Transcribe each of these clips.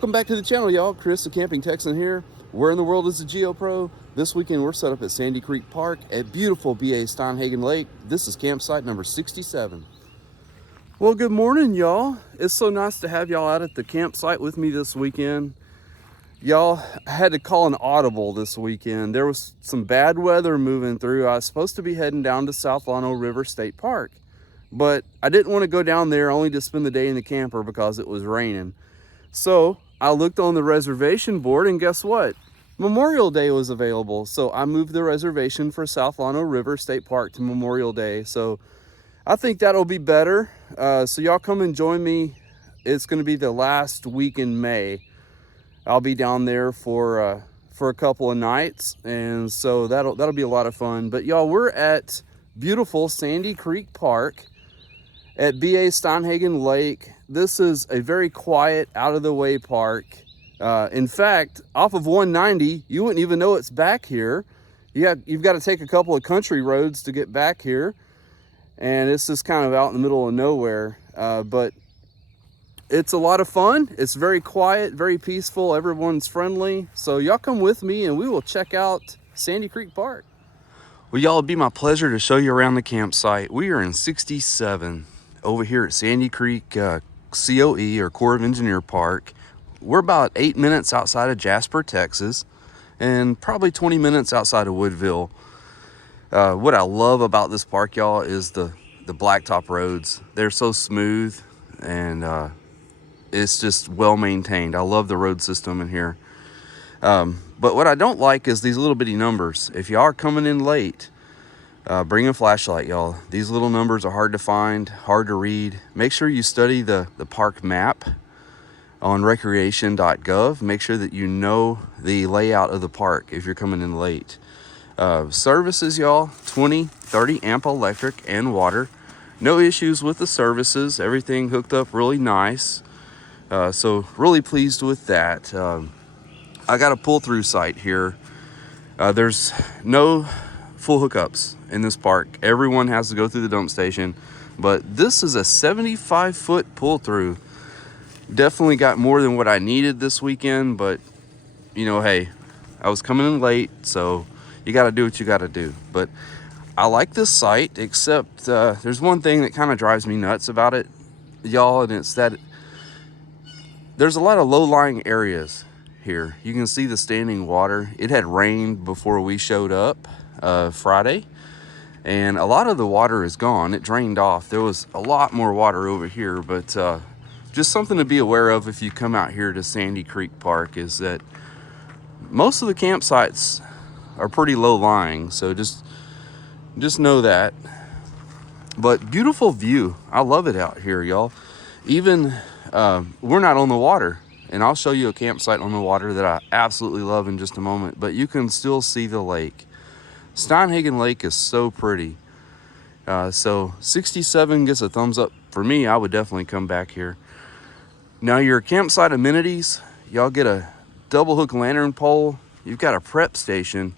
Welcome back to the channel, y'all. Chris, the Camping Texan here. Where in the world is the GeoPro? This weekend we're set up at Sandy Creek Park at beautiful BA Steinhagen Lake. This is campsite number 67. Well, good morning, y'all. It's so nice to have y'all out at the campsite with me this weekend. Y'all, I had to call an audible this weekend. There was some bad weather moving through. I was supposed to be heading down to South Llano River State Park, but I didn't want to go down there only to spend the day in the camper because it was raining. So I looked on the reservation board and guess what? Memorial Day was available. So I moved the reservation for South Llano River State Park to Memorial Day. So I think that'll be better. So y'all come and join me. It's going to be the last week in May. I'll be down there for a couple of nights, and so that'll be a lot of fun. But y'all, we're at beautiful Sandy Creek Park at BA Steinhagen Lake. This is a very quiet, out-of-the-way park. In fact, off of 190, you wouldn't even know it's back here. You've got to take a couple of country roads to get back here, and it's just kind of out in the middle of nowhere. But it's a lot of fun. It's very quiet, very peaceful. Everyone's friendly. So y'all come with me and we will check out Sandy Creek Park. Well, y'all, it'd be my pleasure to show you around the campsite. We are in 67 over here at Sandy Creek COE, or Corps of Engineer Park. We're about 8 minutes outside of Jasper, Texas, and probably 20 minutes outside of Woodville. What I love about this park, y'all, is the blacktop roads. They're so smooth, and it's just well maintained. I love the road system in here. But what I don't like is these little bitty numbers. If you are coming in late, bring a flashlight, y'all. These little numbers are hard to find, hard to read. Make sure you study the park map on recreation.gov. Make sure that you know the layout of the park if you're coming in late. Services, y'all, 20, 30 amp electric and water. No issues with the services. Everything hooked up really nice. So really pleased with that. I got a pull-through site here. There's no full hookups in this park. Everyone has to go through the dump station, but this is a 75-foot pull-through. Definitely got more than what I needed this weekend, but you know, hey, I was coming in late, so you got to do what you got to do. But I like this site, except there's one thing that kind of drives me nuts about it, y'all, and it's that there's a lot of low-lying areas here. You can see the standing water. It had rained before we showed up Friday, and a lot of the water is gone. It drained off. There was a lot more water over here, but just something to be aware of if you come out here to Sandy Creek Park is that most of the campsites are pretty low-lying, so just know that. But beautiful view. I love it out here, y'all. Even we're not on the water, and I'll show you a campsite on the water that I absolutely love in just a moment, but you can still see the lake. Steinhagen Lake is so pretty. So 67 gets a thumbs up for me. I would definitely come back here. Now, your campsite amenities, y'all get a double hook lantern pole. You've got a prep station,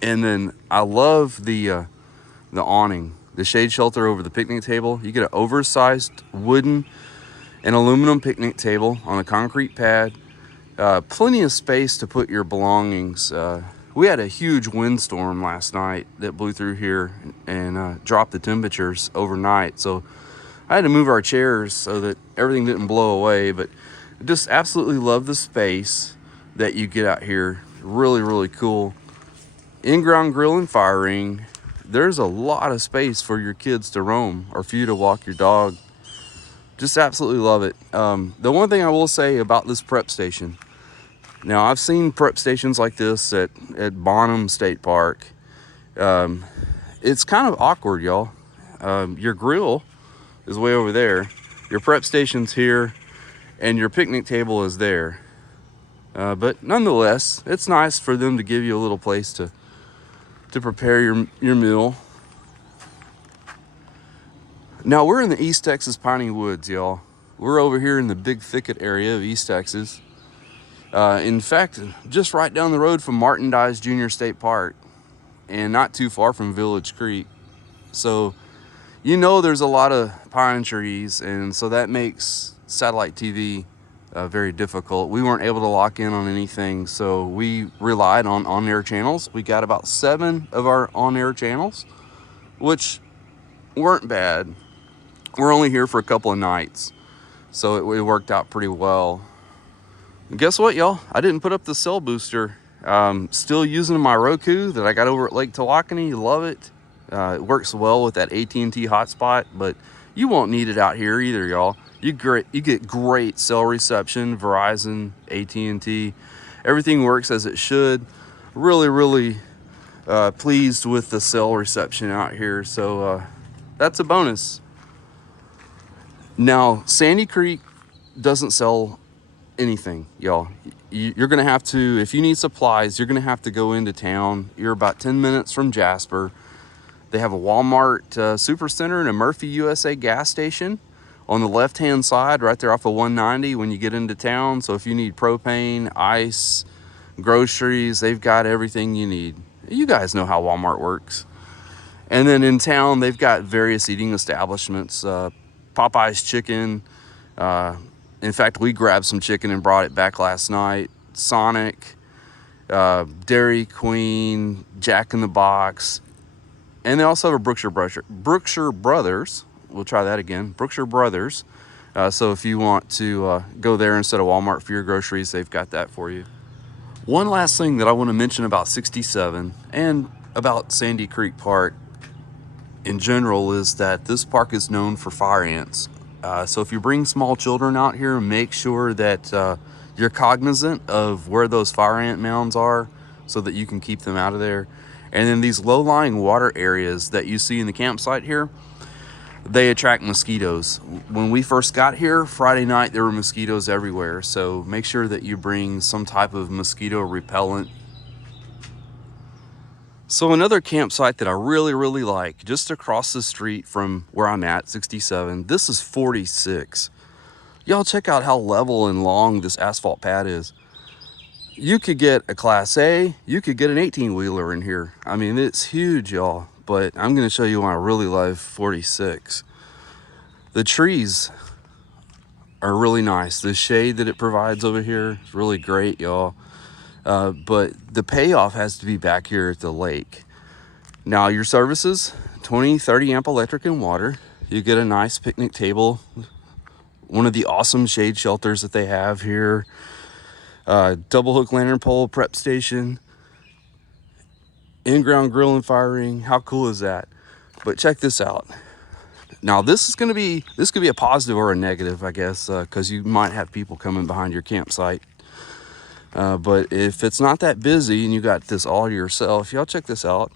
and then I love the awning, the shade shelter over the picnic table. You get an oversized wooden and aluminum picnic table on a concrete pad. Plenty of space to put your belongings. We had a huge windstorm last night that blew through here and dropped the temperatures overnight. So I had to move our chairs so that everything didn't blow away. But I just absolutely love the space that you get out here. Really, really cool. In-ground grill and fire ring. There's a lot of space for your kids to roam or for you to walk your dog. Just absolutely love it. The one thing I will say about this prep station, now I've seen prep stations like this at Bonham State Park. It's kind of awkward, y'all. Your grill is way over there. Your prep station's here, and your picnic table is there. But nonetheless, it's nice for them to give you a little place to prepare your meal. Now, we're in the East Texas piney woods, y'all. We're over here in the big thicket area of East Texas. In fact, just right down the road from Martin Dies Junior State Park, and not too far from Village Creek. So, you know, there's a lot of pine trees, and so that makes satellite TV very difficult. We weren't able to lock in on anything, so we relied on on-air channels. We got about 7 of our on-air channels, which weren't bad. We're only here for a couple of nights, so it worked out pretty well. And guess what, y'all? I didn't put up the cell booster. Still using my Roku that I got over at Lake Tawakoni. Love it. It works well with that AT&T hotspot, but you won't need it out here either, y'all. You get great cell reception, Verizon, AT&T. Everything works as it should. Really pleased with the cell reception out here, so that's a bonus. Now, Sandy Creek doesn't sell anything, y'all. You're gonna have to, if you need supplies, you're gonna have to go into town. You're about 10 minutes from Jasper. They have a Walmart Supercenter and a Murphy USA gas station on the left hand side right there off of 190 when you get into town. So if you need propane, ice, groceries, they've got everything you need. You guys know how Walmart works. And then in town, they've got various eating establishments, Popeye's Chicken. In fact, we grabbed some chicken and brought it back last night. Sonic, Dairy Queen, Jack in the Box. And they also have a Brookshire Brothers. We'll try that again. Brookshire Brothers. So if you want to go there instead of Walmart for your groceries, they've got that for you. One last thing that I want to mention about 67 and about Sandy Creek Park in general is that this park is known for fire ants. So if you bring small children out here, make sure that you're cognizant of where those fire ant mounds are so that you can keep them out of there. And then these low-lying water areas that you see in the campsite here, they attract mosquitoes. When we first got here, Friday night, there were mosquitoes everywhere. So make sure that you bring some type of mosquito repellent. So another campsite that I really like, just across the street from where I'm at, 67, this is 46. Y'all check out how level and long this asphalt pad is. You could get a Class A, you could get an 18-wheeler in here. I mean, it's huge, y'all, but I'm gonna show you why I really love 46. The trees are really nice. The shade that it provides over here is really great, y'all. But the payoff has to be back here at the lake. Now your services, 20-30 amp electric and water. You get a nice picnic table, one of the awesome shade shelters that they have here. Double hook lantern pole prep station, in-ground grill and fire ring. How cool is that? But check this out. Now this could be a positive or a negative, I guess, because you might have people coming behind your campsite. But if it's not that busy and you got this all to yourself, y'all check this out.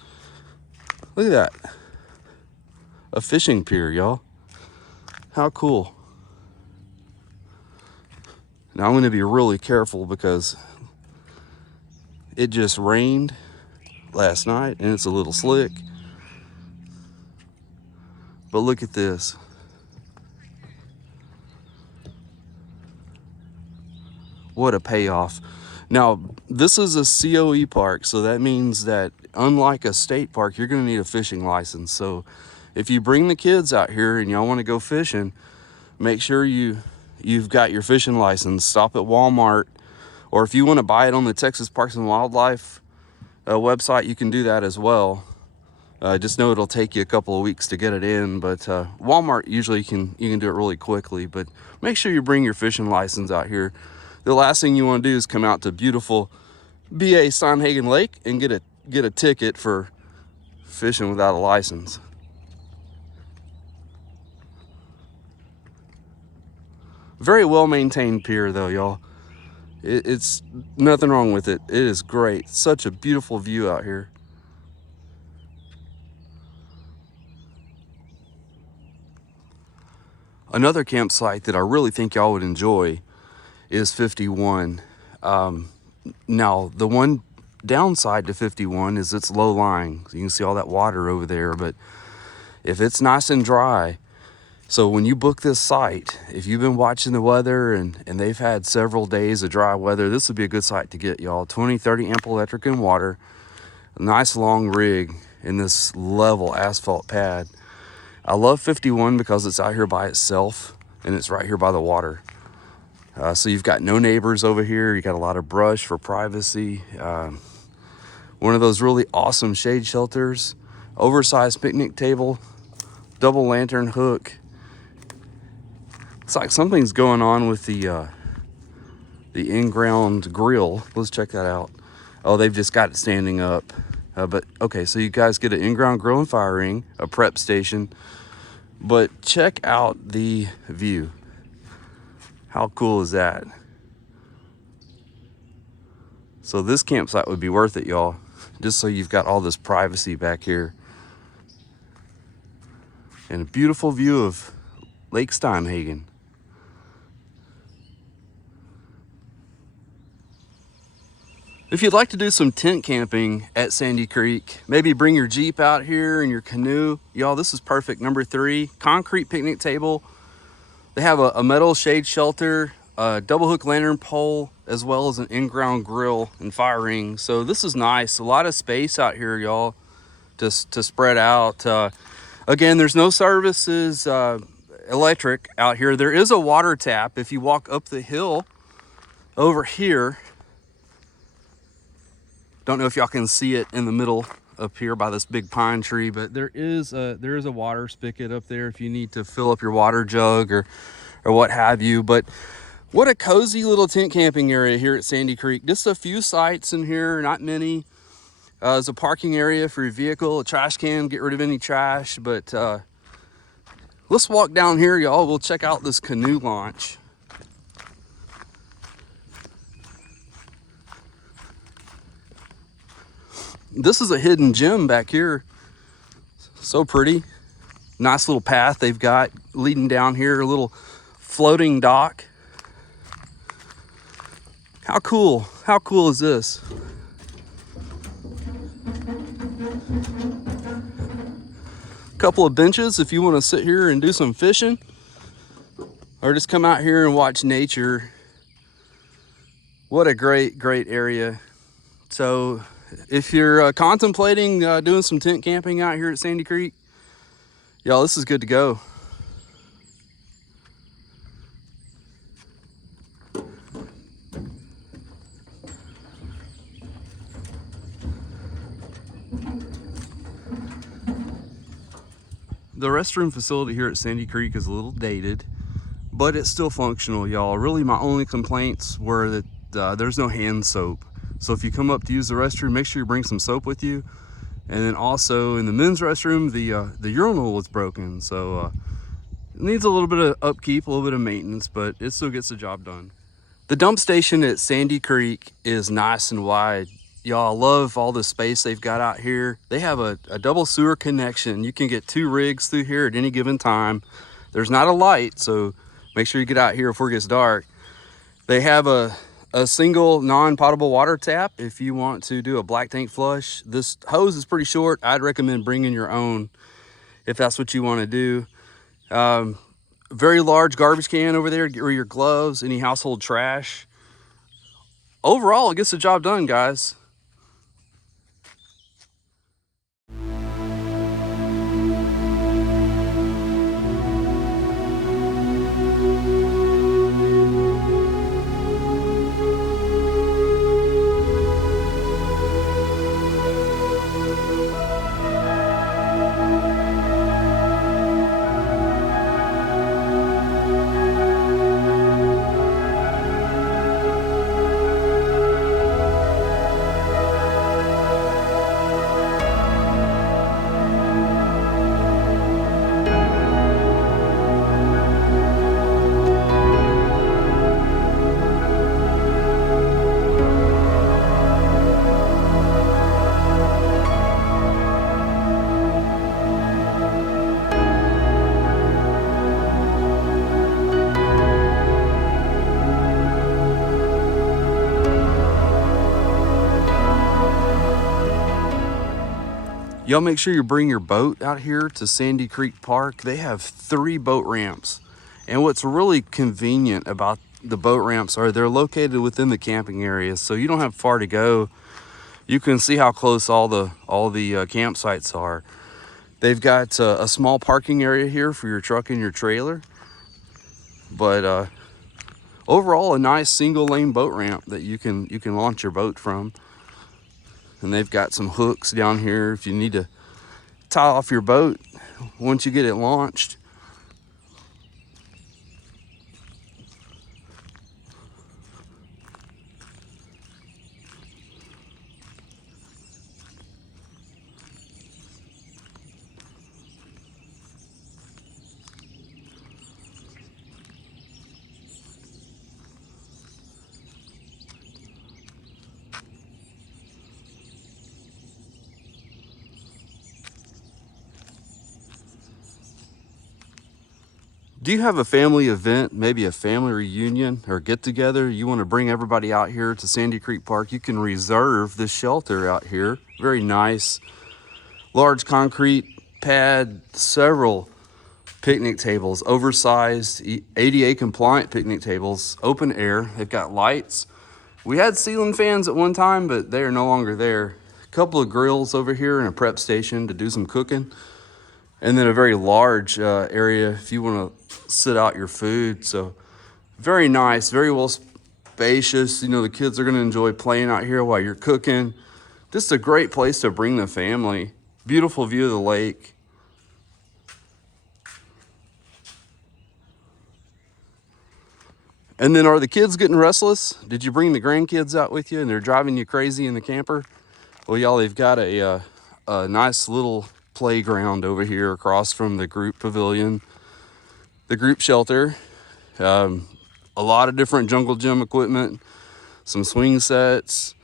Look at that. A fishing pier, y'all. How cool. Now I'm going to be really careful because it just rained last night and it's a little slick. But look at this. What a payoff. Now, this is a COE park, so that means that unlike a state park, you're going to need a fishing license. So if you bring the kids out here and y'all want to go fishing, make sure you've got your fishing license. Stop at Walmart, or if you want to buy it on the Texas Parks and Wildlife website, you can do that as well. Just know it'll take you a couple of weeks to get it in, but Walmart usually you can do it really quickly. But make sure you bring your fishing license out here. The last thing you want to do is come out to beautiful BA Steinhagen Lake and get a ticket for fishing without a license. Very well maintained pier though, y'all. It's nothing wrong with it. It is great. Such a beautiful view out here. Another campsite that I really think y'all would enjoy is 51. Now, the one downside to 51 is it's low lying. So you can see all that water over there, but if it's nice and dry, so when you book this site, if you've been watching the weather and they've had several days of dry weather, this would be a good site to get, y'all. 20-30 amp electric and water, a nice long rig in this level asphalt pad. I love 51 because it's out here by itself and it's right here by the water. So you've got no neighbors over here. You got a lot of brush for privacy. One of those really awesome shade shelters, oversized picnic table, double lantern hook. It's like something's going on with the in-ground grill. Let's check that out. Oh, they've just got it standing up. But okay, so you guys get an in-ground grill and fire ring, a prep station. But check out the view. How cool is that? So this campsite would be worth it, y'all. Just so you've got all this privacy back here. And a beautiful view of Lake Steinhagen. If you'd like to do some tent camping at Sandy Creek, maybe bring your Jeep out here and your canoe. Y'all, this is perfect. Number 3, concrete picnic table. They have a metal shade shelter, a double hook lantern pole, as well as an in-ground grill and fire ring. So this is nice. A lot of space out here, y'all, to spread out. Again, there's no services, electric out here. There is a water tap. If you walk up the hill over here, don't know if y'all can see it in the middle up here by this big pine tree, but there is a water spigot up there if you need to fill up your water jug or what have you. But what a cozy little tent camping area here at Sandy Creek. Just a few sites in here, not many. There's a parking area for your vehicle, a trash can, get rid of any trash. But let's walk down here, y'all. We'll check out this canoe launch. This is a hidden gem back here. So pretty. Nice little path they've got leading down here, a little floating dock. How cool is this? Couple of benches if you want to sit here and do some fishing, or just come out here and watch nature. What a great area. So if you're contemplating doing some tent camping out here at Sandy Creek, y'all, this is good to go. The restroom facility here at Sandy Creek is a little dated, but it's still functional, y'all. Really, my only complaints were that there's no hand soap. So if you come up to use the restroom, make sure you bring some soap with you. And then also in the men's restroom, the urinal was broken. So it needs a little bit of upkeep, a little bit of maintenance, but it still gets the job done. The dump station at Sandy Creek is nice and wide. Y'all, I love all the space they've got out here. They have a double sewer connection. You can get 2 rigs through here at any given time. There's not a light, so make sure you get out here before it gets dark. They have a single non-potable water tap if you want to do a black tank flush. This hose is pretty short. I'd recommend bringing your own if that's what you want to do. Very large garbage can over there. Get rid of your gloves, any household trash. Overall, it gets the job done, guys. Y'all make sure you bring your boat out here to Sandy Creek Park. They have 3 boat ramps. And what's really convenient about the boat ramps are they're located within the camping area, so you don't have far to go. You can see how close all the campsites are. They've got a small parking area here for your truck and your trailer. But overall a nice single lane boat ramp that you can launch your boat from. And they've got some hooks down here if you need to tie off your boat once you get it launched. Do you have a family event, maybe a family reunion or get together? You want to bring everybody out here to Sandy Creek Park? You can reserve this shelter out here. Very nice, large concrete pad, several picnic tables, oversized ADA compliant picnic tables, open air. They've got lights. We had ceiling fans at one time, but they are no longer there. A couple of grills over here and a prep station to do some cooking. And then a very large area if you want to sit out your food. So very nice, very well spacious. You know, the kids are going to enjoy playing out here while you're cooking. Just a great place to bring the family. Beautiful view of the lake. And then, are the kids getting restless? Did you bring the grandkids out with you and they're driving you crazy in the camper? Well, y'all, they've got a nice little playground over here across from the group pavilion, the group shelter. A lot of different jungle gym equipment, some swing sets.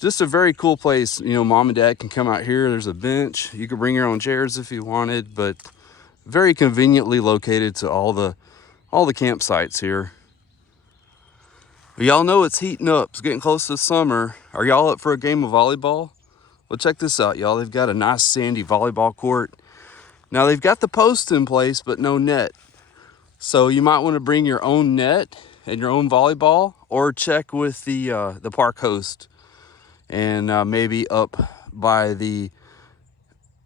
Just a very cool place. You know, mom and dad can come out here. There's a bench. You could bring your own chairs if you wanted, but very conveniently located to all the campsites here. Y'all know it's heating up. It's getting close to summer. Are y'all up for a game of volleyball? Well, check this out, y'all. They've got a nice sandy volleyball court. Now, they've got the posts in place, but no net. So you might want to bring your own net and your own volleyball, or check with the park host. And maybe up by the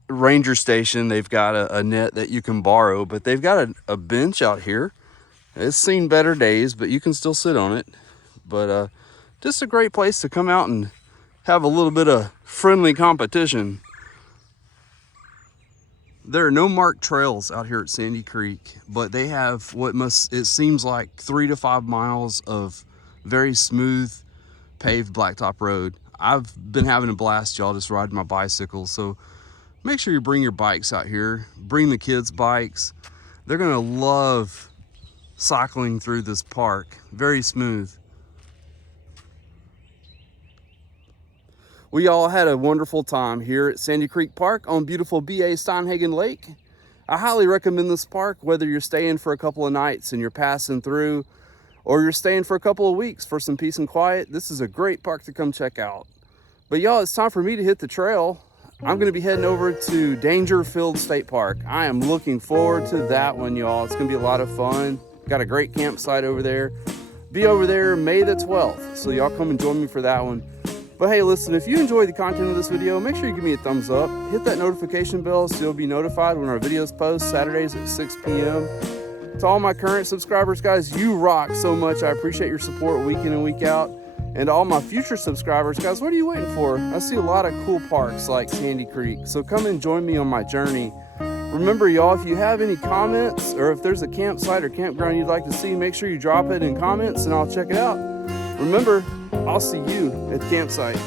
ranger station, they've got a net that you can borrow. But they've got a bench out here. It's seen better days, but you can still sit on it. But just a great place to come out and have a little bit of friendly competition. There are no marked trails out here at Sandy Creek, but they have it seems like 3 to 5 miles of very smooth paved blacktop road. I've been having a blast, y'all, just riding my bicycle. So make sure you bring your bikes out here. Bring the kids' bikes. They're gonna love cycling through this park. Very smooth. We all had a wonderful time here at Sandy Creek Park on beautiful BA Steinhagen Lake. I highly recommend this park, whether you're staying for a couple of nights and you're passing through, or you're staying for a couple of weeks for some peace and quiet. This is a great park to come check out. But y'all, it's time for me to hit the trail. I'm gonna be heading over to Dangerfield State Park. I am looking forward to that one, y'all. It's gonna be a lot of fun. Got a great campsite over there. Be over there May the 12th. So y'all come and join me for that one. But hey, listen, if you enjoyed the content of this video, make sure you give me a thumbs up. Hit that notification bell so you'll be notified when our videos post Saturdays at 6 p.m. To all my current subscribers, guys, you rock so much. I appreciate your support week in and week out. And to all my future subscribers, guys, what are you waiting for? I see a lot of cool parks like Sandy Creek. So come and join me on my journey. Remember, y'all, if you have any comments or if there's a campsite or campground you'd like to see, make sure you drop it in comments and I'll check it out. Remember, I'll see you at the campsite.